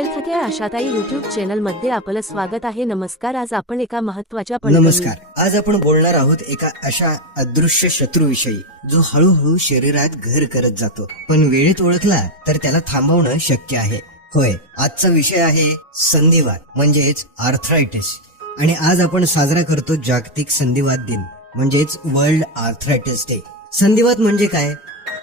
Health care आशाताई YouTube channel मध्ये आपलं स्वागत आहे. नमस्कार. आज आपण एका महत्त्वाच्या नमस्कार. आज आपण बोलणार आहोत एका अशा अदृश्य शत्रूविषयी जो हळूहळू शरीरात घर करत जातो, पण वेळेत ओळखला तर त्याला थांबवणं शक्य आहे. होय, आजचा विषय आहे संधिवात म्हणजेच आर्थरायटिस. आणि आज आपण साजरा करतो जागतिक संधिवात दिन म्हणजेच वर्ल्ड आर्थरायटिस डे. संधिवात म्हणजे काय?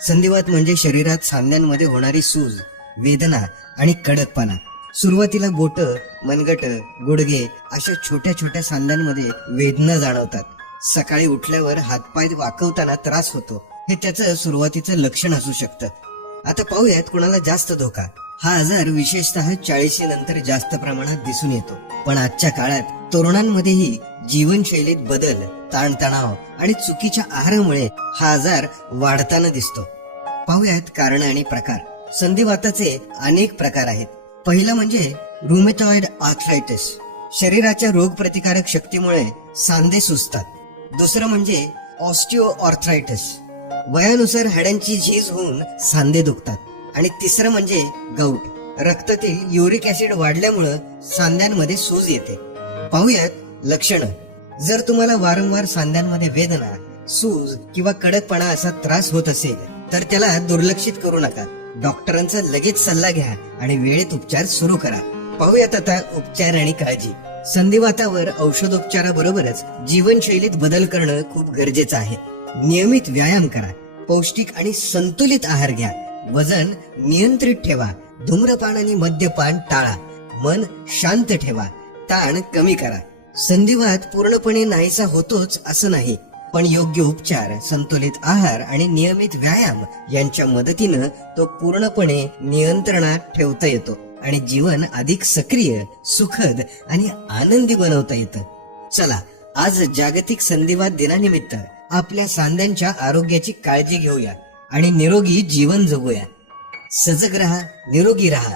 संधिवात म्हणजे शरीरात सांध्यांमध्ये होणारी सूज, वेदना आणि कडकपणा. सुरुवातीला बोट, मनगट, गुडघे अशा छोट्या छोट्या सांध्यांमध्ये वेदना जाणवतात. सकाळी उठल्यावर हातपाय वाकवताना त्रास होतो. हे त्याचं सुरुवातीचं लक्षण असू शकतं. आता पाहूयात कुणाला जास्त धोका. हा आजार विशेषतः 40 नंतर जास्त प्रमाणात दिसून येतो, पण आजच्या काळात तरुणांमध्येही जीवनशैलीत बदल, ताणतणाव आणि चुकीच्या आहारामुळे हा आजार वाढताना दिसतो. पाहूयात कारण आणि प्रकार. संधिवाताचे अनेक प्रकार आहेत. पहिला म्हणजे रुमेटॉइड आर्थरायटिस. शरीराच्या रोगप्रतिकारक शक्तीमुळे सांधे सुजतात. दुसरं म्हणजे ऑस्टिओ आर्थरायटिस. वयानुसार हाडांची झीज होऊन सांधे दुखतात. आणि तिसरं म्हणजे गाऊट. रक्तातील युरिक ऍसिड वाढल्यामुळे सांध्यांमध्ये सूज येते. पाहूयात लक्षणं. जर तुम्हाला वारंवार सांध्यांमध्ये वेदना, सूज किंवा कडकपणा असा त्रास होत असेल तर त्याला दुर्लक्षित करू नका. डॉक्टरांचा लगेच सल्ला घ्या आणि वेळेत उपचार सुरू करा. पाहूयात आता उपचार आणि काळजी. संधिवातावर औषधोपचाराबरोबरच जीवनशैलीत बदल करणं खूप गरजेचं आहे. नियमित व्यायाम करा, पौष्टिक आणि संतुलित आहार घ्या, वजन नियंत्रित ठेवा, धूम्रपान आणि मद्यपान टाळा, मन शांत ठेवा, ताण कमी करा. संधिवात पूर्णपणे नाहीसा होतोच असं नाही, पण योग्य उपचार, संतुलित आहार आणि नियमित व्यायाम यांच्या मदतीनं तो पूर्णपणे नियंत्रणात ठेवता येतो आणि जीवन अधिक सक्रिय, सुखद आणि आनंदी बनवता येतं. चला, आज जागतिक संधिवात दिनानिमित्त आपल्या सांध्यांच्या आरोग्याची काळजी घेऊया आणि निरोगी जीवन जगूया. सजग राहा, निरोगी राहा